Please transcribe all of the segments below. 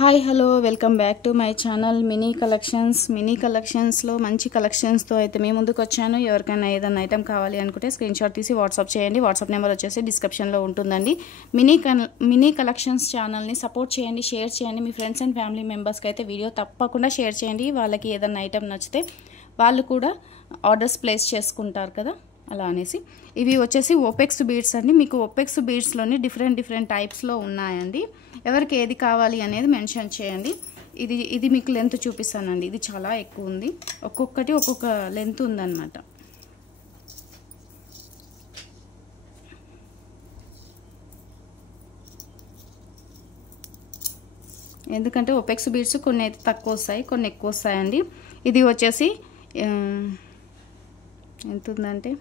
Hi hello welcome back to my channel mini కలెక్షన్స్లో మంచి కలెక్షన్స్తో అయితే మేము ముందుకు వచ్చాను. ఎవరికైనా ఏదైనా ఐటమ్ కావాలి అనుకుంటే స్క్రీన్ షాట్ తీసి వాట్సాప్ చేయండి. వాట్సాప్ నెంబర్ వచ్చేసి డిస్క్రిప్షన్లో ఉంటుందండి. మినీ కలెక్షన్స్ ఛానల్ని సపోర్ట్ చేయండి, షేర్ చేయండి. మీ ఫ్రెండ్స్ అండ్ ఫ్యామిలీ మెంబర్స్కి అయితే వీడియో తప్పకుండా షేర్ చేయండి. వాళ్ళకి ఏదైనా ఐటమ్ నచ్చితే వాళ్ళు కూడా ఆర్డర్స్ ప్లేస్ చేసుకుంటారు కదా, అలా అనేసి. ఇవి వచ్చేసి ఓపెక్స్ బీడ్స్ అండి. మీకు ఓపెక్స్ బీడ్స్లోని డిఫరెంట్ టైప్స్లో ఉన్నాయండి. ఎవరికి ఏది కావాలి అనేది మెన్షన్ చేయండి. ఇది మీకు లెంత్ చూపిస్తానండి. ఇది చాలా ఎక్కువ ఉంది, ఒక్కొక్కటి ఒక్కొక్క లెంత్ ఉందన్నమాట. ఎందుకంటే ఓపెక్స్ బీడ్స్ కొన్ని అయితే తక్కువ వస్తాయి, కొన్ని ఎక్కువ వస్తాయండి. ఇది వచ్చేసి ఎంత ఉందంటే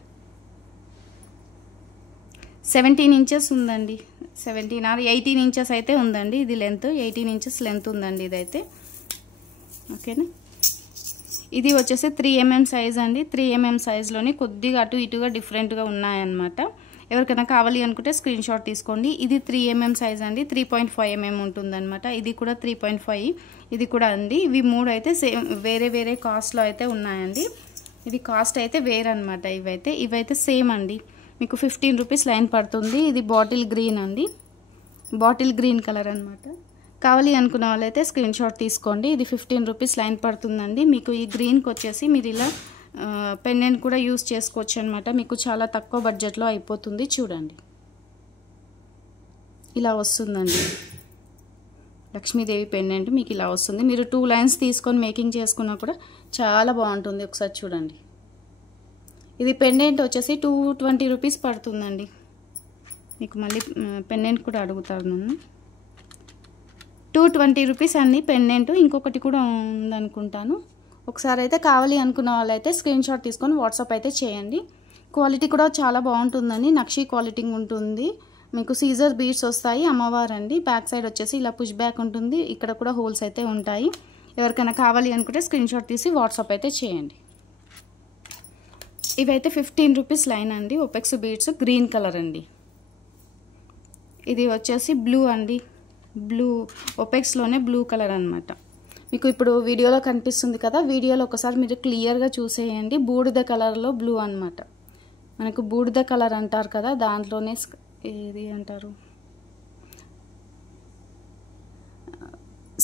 17 ఇంచెస్ ఉందండి. 17 or 18 ఇంచెస్ అయితే ఉందండి. ఇది లెంత్ 18 ఇంచెస్ లెంత్ ఉందండి ఇదైతే. ఓకేనా. ఇది వచ్చేసి 3 mm సైజ్ అండి. 3 mm సైజ్లోని కొద్దిగా అటు ఇటుగా డిఫరెంట్గా ఉన్నాయన్నమాట. ఎవరికైనా కావాలి అనుకుంటే స్క్రీన్ షాట్ తీసుకోండి. ఇది 3 mm సైజ్ అండి. 3.5 mm ఉంటుందన్నమాట. ఇది కూడా 3.5, ఇది కూడా అండి. ఇవి మూడు అయితే సేమ్ వేరే కాస్ట్లో అయితే ఉన్నాయండి. ఇది కాస్ట్ అయితే వేరే అనమాట. ఇవైతే సేమ్ అండి. మీకు 15 రూపీస్ లైన్ పడుతుంది. ఇది బాటిల్ గ్రీన్ అండి, బాటిల్ గ్రీన్ కలర్ అనమాట. కావాలి అనుకున్న వాళ్ళైతే స్క్రీన్ షాట్ తీసుకోండి. ఇది 15 రూపీస్ లైన్ పడుతుందండి. మీకు ఈ గ్రీన్కి వచ్చేసి మీరు ఇలా పెండెంట్ కూడా యూస్ చేసుకోవచ్చు అనమాట. మీకు చాలా తక్కువ బడ్జెట్లో అయిపోతుంది. చూడండి, ఇలా వస్తుందండి. లక్ష్మీదేవి పెండెంట్ మీకు ఇలా వస్తుంది. మీరు 2 లైన్స్ తీసుకొని మేకింగ్ చేసుకున్నా కూడా చాలా బాగుంటుంది. ఒకసారి చూడండి. ఇది పెండెంట్ వచ్చేసి 220 రూపీస్ పడుతుందండి. మీకు మళ్ళీ పెండెంట్ కూడా అడుగుతారు నన్ను. 220 రూపీస్ అండి పెండెంట్. ఇంకొకటి కూడా ఉందనుకుంటాను. ఒకసారి అయితే కావాలి అనుకున్న వాళ్ళైతే స్క్రీన్ షాట్ తీసుకొని వాట్సాప్ అయితే చేయండి. క్వాలిటీ కూడా చాలా బాగుంటుందండి. నక్షీ క్వాలిటీ ఉంటుంది. మీకు సీజర్ బీడ్స్ వస్తాయి. అమ్మవారు అండి. బ్యాక్ సైడ్ వచ్చేసి ఇలా పుష్ బ్యాక్ ఉంటుంది. ఇక్కడ కూడా హోల్స్ అయితే ఉంటాయి. ఎవరికైనా కావాలి అనుకుంటే స్క్రీన్ షాట్ తీసి వాట్సాప్ అయితే చేయండి. ఇవైతే 15 రూపీస్ లైన్ అండి. ఓపెక్స్ బీడ్స్ గ్రీన్ కలర్ అండి. ఇది వచ్చేసి బ్లూ అండి. బ్లూ ఓపెక్స్లోనే బ్లూ కలర్ అనమాట. మీకు ఇప్పుడు వీడియోలో కనిపిస్తుంది కదా, వీడియోలో ఒకసారి మీరు క్లియర్గా చూసేయండి. బూడిద కలర్లో బ్లూ అనమాట. మనకు బూడిద కలర్ అంటారు కదా, దాంట్లోనే ఏది అంటారు,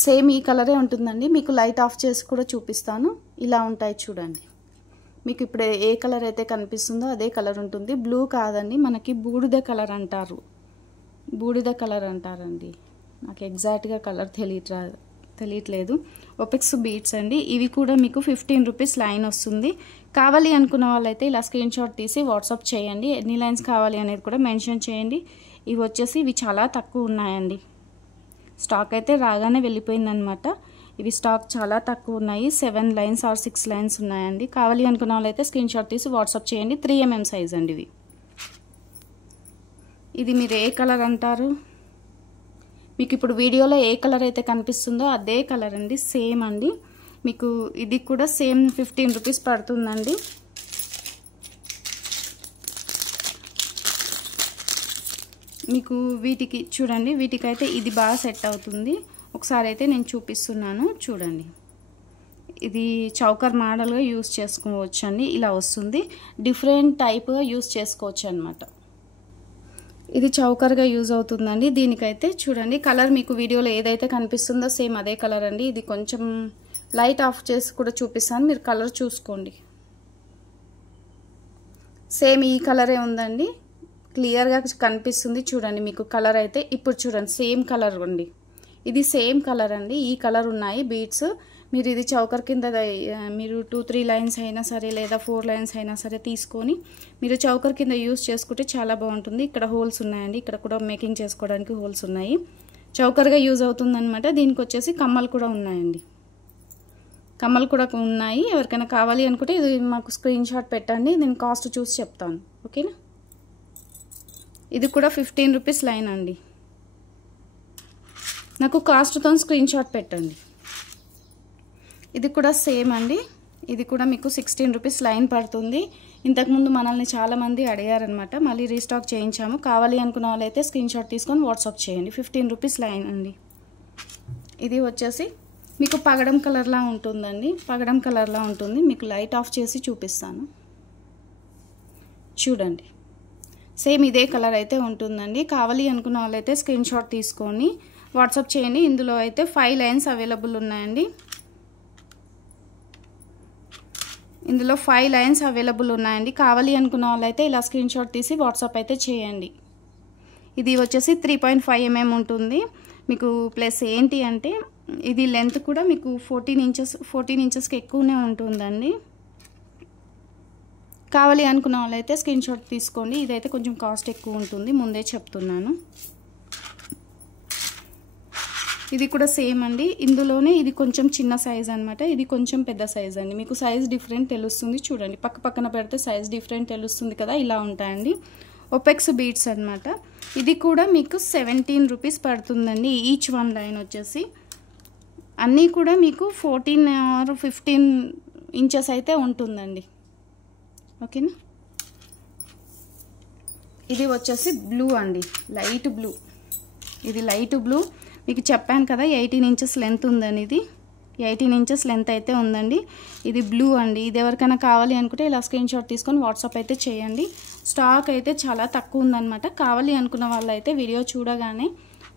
సేమ్ ఈ కలరే ఉంటుందండి. మీకు లైట్ ఆఫ్ చేసి కూడా చూపిస్తాను. ఇలా ఉంటాయి చూడండి. మీకు ఇప్పుడు ఏ కలర్ అయితే కనిపిస్తుందో అదే కలర్ ఉంటుంది. బ్లూ కాదండి, మనకి బూడిద కలర్ అంటారు. బూడిద కలర్ అంటారండి. నాకు ఎగ్జాక్ట్గా కలర్ తెలియట్లేదు. ఓపెక్స్ బీడ్స్ అండి. ఇవి కూడా మీకు 15 రూపీస్ లైన్ వస్తుంది. కావాలి అనుకున్న వాళ్ళైతే ఇలా స్క్రీన్ షాట్ తీసి వాట్సాప్ చేయండి. ఎన్ని లైన్స్ కావాలి అనేది కూడా మెన్షన్ చేయండి. ఇవి చాలా తక్కువ ఉన్నాయండి. స్టాక్ అయితే రాగానే వెళ్ళిపోయిందనమాట. ఇవి స్టాక్ చాలా తక్కువ ఉన్నాయి. 7 లైన్స్ ఆర్ 6 లైన్స్ ఉన్నాయండి. కావాలి అనుకున్న వాళ్ళైతే స్క్రీన్ షాట్ తీసి వాట్సాప్ చేయండి. 3 mm సైజ్ అండి ఇవి. ఇది మీరు ఏ కలర్ అంటారు, మీకు ఇప్పుడు వీడియోలో ఏ కలర్ అయితే కనిపిస్తుందో అదే కలర్ అండి. సేమ్ అండి. మీకు ఇది కూడా సేమ్ 15 రూపీస్ పడుతుందండి. మీకు వీటికి చూడండి, వీటికైతే ఇది బాగా సెట్ అవుతుంది. ఒకసారి అయితే నేను చూపిస్తున్నాను చూడండి. ఇది చౌకర్ మోడల్గా యూస్ చేసుకోవచ్చు అండి. ఇలా వస్తుంది. డిఫరెంట్ టైప్గా యూస్ చేసుకోవచ్చు అనమాట. ఇది చౌకర్గా యూజ్ అవుతుందండి. దీనికైతే చూడండి కలర్ మీకు వీడియోలో ఏదైతే కనిపిస్తుందో సేమ్ అదే కలర్ అండి. ఇది కొంచెం లైట్ ఆఫ్ చేసి కూడా చూపిస్తాను, మీరు కలర్ చూసుకోండి. సేమ్ ఈ కలరే ఉందండి. క్లియర్గా కనిపిస్తుంది చూడండి. మీకు కలర్ అయితే ఇప్పుడు చూడండి సేమ్ కలర్ అండి. ఇది సేమ్ కలర్ అండి. ఈ కలర్ ఉన్నాయి బీడ్స్. మీరు ఇది చౌకర్ కింద మీరు 2-3 లైన్స్ అయినా సరే లేదా 4 లైన్స్ అయినా సరే తీసుకొని మీరు చౌకర్ కింద యూస్ చేసుకుంటే చాలా బాగుంటుంది. ఇక్కడ హోల్స్ ఉన్నాయండి. ఇక్కడ కూడా మేకింగ్ చేసుకోవడానికి హోల్స్ ఉన్నాయి. చౌకర్గా యూజ్ అవుతుందన్నమాట. దీనికి వచ్చేసి కమ్మలు కూడా ఉన్నాయండి. కమ్మలు కూడా ఉన్నాయి. ఎవరికైనా కావాలి అనుకుంటే ఇది మాకు స్క్రీన్ షాట్ పెట్టండి. నేను కాస్ట్ చూసి చెప్తాను. ఓకేనా. ఇది కూడా 15 రూపీస్ లైన్ అండి. నాకు కాస్ట్తో స్క్రీన్ షాట్ పెట్టండి. ఇది కూడా సేమ్ అండి. ఇది కూడా మీకు 16 రూపీస్ లైన్ పడుతుంది. ఇంతకుముందు మనల్ని చాలామంది అడిగారనమాట. మళ్ళీ రీస్టాక్ చేయించాము. కావాలి అనుకున్న వాళ్ళైతే స్క్రీన్ షాట్ తీసుకొని వాట్సాప్ చేయండి. 15 రూపీస్ లైన్ అండి. ఇది వచ్చేసి మీకు పగడం కలర్లా ఉంటుందండి, పగడం కలర్లా ఉంటుంది. మీకు లైట్ ఆఫ్ చేసి చూపిస్తాను చూడండి. సేమ్ ఇదే కలర్ అయితే ఉంటుందండి. కావాలి అనుకున్న వాళ్ళైతే స్క్రీన్ షాట్ తీసుకొని వాట్సాప్ చేయండి. ఇందులో అయితే 5 లైన్స్ అవైలబుల్ ఉన్నాయండి. ఇందులో 5 లైన్స్ అవైలబుల్ ఉన్నాయండి. కావాలి అనుకున్న వాళ్ళైతే ఇలా స్క్రీన్ షాట్ తీసి వాట్సాప్ అయితే చేయండి. ఇది వచ్చేసి 3.5 mm ఉంటుంది మీకు. ప్లస్ ఏంటి అంటే ఇది లెంత్ కూడా మీకు 14 ఇంచెస్కి ఎక్కువనే ఉంటుందండి. కావాలి అనుకున్న వాళ్ళైతే స్క్రీన్ షాట్ తీసుకోండి. ఇదైతే కొంచెం కాస్ట్ ఎక్కువ ఉంటుంది, ముందే చెప్తున్నాను. ఇది కూడా సేమ్ అండి. ఇందులోనే ఇది కొంచెం చిన్న సైజ్ అనమాట, ఇది కొంచెం పెద్ద సైజ్ అండి. మీకు సైజ్ డిఫరెంట్ తెలుస్తుంది చూడండి. పక్క పక్కన పెడితే సైజ్ డిఫరెంట్ తెలుస్తుంది కదా, ఇలా ఉంటాయండి. ఒపెక్స్ బీడ్స్ అనమాట. ఇది కూడా మీకు 17 రూపీస్ పడుతుందండి. ఈచ్ 1 లైన్ వచ్చేసి అన్నీ కూడా మీకు 14 or 15 ఇంచెస్ అయితే ఉంటుందండి. ఓకేనా. ఇది వచ్చేసి బ్లూ అండి, లైట్ బ్లూ. ఇది లైట్ బ్లూ మీకు చెప్పాను కదా 18 ఇంచెస్ లెంత్ ఉందని. ఇది 18 ఇంచెస్ లెంత్ అయితే ఉందండి. ఇది బ్లూ అండి. ఇది ఎవరికైనా కావాలి అనుకుంటే ఇలా స్క్రీన్ షాట్ తీసుకొని వాట్సాప్ అయితే చేయండి. స్టాక్ అయితే చాలా తక్కువ ఉందన్నమాట. కావాలి అనుకున్న వాళ్ళు అయితే వీడియో చూడగానే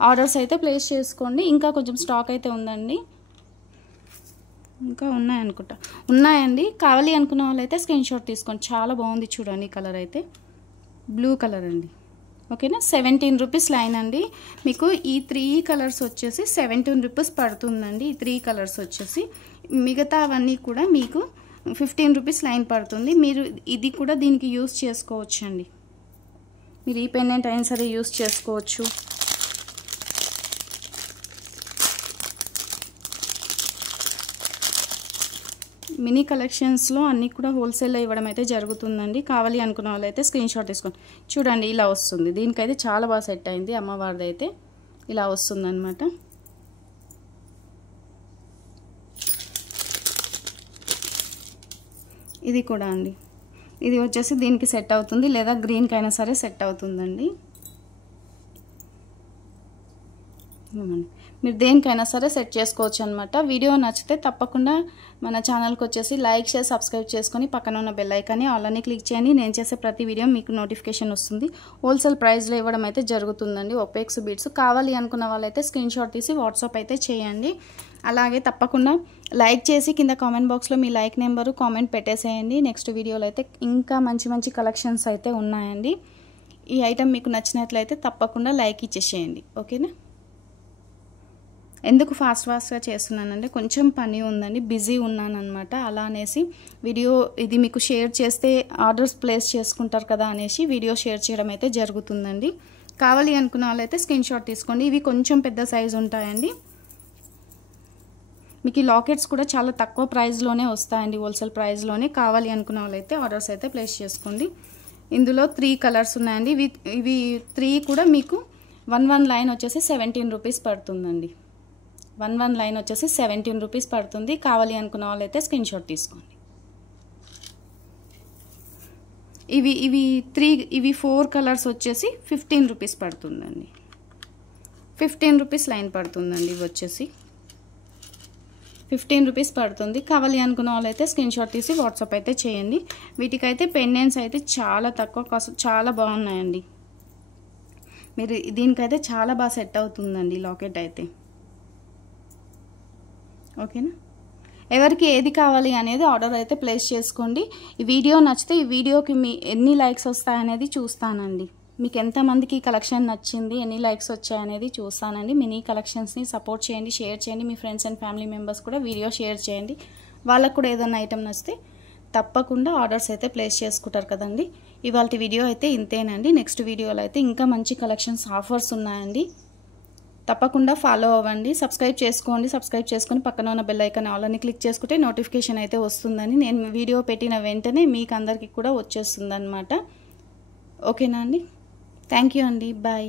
ఆర్డర్స్ అయితే ప్లేస్ చేసుకోండి. ఇంకా కొంచెం స్టాక్ అయితే ఉందండి, ఇంకా ఉన్నాయండి. కావాలి అనుకున్న వాళ్ళు అయితే స్క్రీన్ షాట్ తీసుకోండి. చాలా బాగుంది చూడండి. కలర్ అయితే బ్లూ కలర్ అండి. ఓకేనా. 17 రూపీస్ లైన్ అండి. మీకు ఈ 3 కలర్స్ వచ్చేసి 17 రూపీస్ పడుతుందండి. ఈ 3 కలర్స్ వచ్చేసి, మిగతా అవన్నీ కూడా మీకు 15 రూపీస్ లైన్ పడుతుంది. మీరు ఇది కూడా దీనికి యూస్ చేసుకోవచ్చు అండి. మీరు ఈ పెండెంట్ అయినా సరే యూస్ చేసుకోవచ్చు. మినీ కలెక్షన్స్లో అన్నీ కూడా హోల్సేల్లో ఇవ్వడం అయితే జరుగుతుందండి. కావాలి అనుకున్న వాళ్ళు అయితే స్క్రీన్ షాట్ తీసుకోండి. చూడండి ఇలా వస్తుంది. దీనికైతే చాలా బాగా సెట్ అయింది. అమ్మవారిది అయితే ఇలా వస్తుంది అనమాట. ఇది కూడా అండి, ఇది వచ్చేసి దీనికి సెట్ అవుతుంది, లేదా గ్రీన్కైనా సరే సెట్ అవుతుందండి. మీరు దేనికైనా సరే సెట్ చేసుకోవచ్చు అనమాట. వీడియో నచ్చితే తప్పకుండా మన ఛానల్కి వచ్చేసి లైక్ చేసి సబ్స్క్రైబ్ చేసుకొని పక్కన ఉన్న బెల్ ఐకాన్ని ఆల్ అని క్లిక్ చేయండి. నేను చేసే ప్రతి వీడియో మీకు నోటిఫికేషన్ వస్తుంది. హోల్సేల్ ప్రైస్లో ఇవ్వడం అయితే జరుగుతుందండి. ఒపెక్స్ బీడ్స్ కావాలి అనుకున్న వాళ్ళైతే స్క్రీన్ షాట్ తీసి వాట్సాప్ అయితే చేయండి. అలాగే తప్పకుండా లైక్ చేసి కింద కామెంట్ బాక్స్లో మీ లైక్ నెంబరు కామెంట్ పెట్టేసేయండి. నెక్స్ట్ వీడియోలో అయితే ఇంకా మంచి మంచి కలెక్షన్స్ అయితే ఉన్నాయండి. ఈ ఐటెం మీకు నచ్చినట్లయితే తప్పకుండా లైక్ ఇచ్చేసేయండి. ఓకేనా. ఎందుకు ఫాస్ట్గా చేస్తున్నానంటే కొంచెం పని ఉందండి, బిజీ ఉన్నాను అనమాట. అలా అనేసి వీడియో ఇది మీకు షేర్ చేస్తే ఆర్డర్స్ ప్లేస్ చేసుకుంటారు కదా అనేసి వీడియో షేర్ చేయడం అయితే జరుగుతుందండి. కావాలి అనుకున్న వాళ్ళైతే స్క్రీన్ షాట్ తీసుకోండి. ఇవి కొంచెం పెద్ద సైజు ఉంటాయండి. మీకు ఈ లాకెట్స్ కూడా చాలా తక్కువ ప్రైస్లోనే వస్తాయండి, హోల్సేల్ ప్రైస్లోనే. కావాలి అనుకున్న వాళ్ళైతే ఆర్డర్స్ అయితే ప్లేస్ చేసుకోండి. ఇందులో 3 కలర్స్ ఉన్నాయండి. ఇవి 3 కూడా మీకు 1 లైన్ వచ్చేసి 17 రూపీస్ పడుతుందండి. 1 లైన్ వచ్చేసి 17 రూపీస్ పడుతుంది. కావాలి అనుకున్న వాళ్ళైతే స్క్రీన్ షాట్ తీసుకోండి. ఇవి 4 కలర్స్ వచ్చేసి 15 రూపీస్ పడుతుందండి. 15 రూపీస్ లైన్ పడుతుందండి. ఇవి వచ్చేసి 15 రూపీస్ పడుతుంది. కావాలి అనుకున్న వాళ్ళైతే స్క్రీన్ షాట్ తీసి వాట్సాప్ అయితే చేయండి. వీటికైతే పెండెంట్స్ అయితే చాలా తక్కువ కాస్ట్, చాలా బాగున్నాయండి. మీరు దీనికైతే చాలా బాగా సెట్ అవుతుందండి లాకెట్ అయితే. ఓకేనా. ఎవరికి ఏది కావాలి అనేది ఆర్డర్ అయితే ప్లేస్ చేసుకోండి. ఈ వీడియో నచ్చితే ఈ వీడియోకి మీ ఎన్ని లైక్స్ వస్తాయనేది చూస్తానండి. మీకు ఎంతమందికి కలెక్షన్ నచ్చింది, ఎన్ని లైక్స్ వచ్చాయనేది చూస్తానండి. మినీ కలెక్షన్స్ని సపోర్ట్ చేయండి, షేర్ చేయండి. మీ ఫ్రెండ్స్ అండ్ ఫ్యామిలీ మెంబర్స్ కూడా వీడియో షేర్ చేయండి. వాళ్ళకు కూడా ఏదైనా ఐటెం నచ్చితే తప్పకుండా ఆర్డర్స్ అయితే ప్లేస్ చేసుకుంటారు కదండి. ఇవాళ వీడియో అయితే ఇంతేనండి. నెక్స్ట్ వీడియోలో అయితే ఇంకా మంచి కలెక్షన్స్ ఆఫర్స్ ఉన్నాయండి. తప్పకుండా ఫాలో అవ్వండి. సబ్స్క్రైబ్ చేసుకొని పక్కన ఉన్న బెల్ ఐకాన్ ఆల్ అని క్లిక్ చేసుకుంటే నోటిఫికేషన్ అయితే వస్తుందని. నేను వీడియో పెట్టిన వెంటనే మీకు అందరికీ కూడా వచ్చేస్తుంది అనమాట. ఓకేనా అండి. థ్యాంక్ యూ అండి. బాయ్.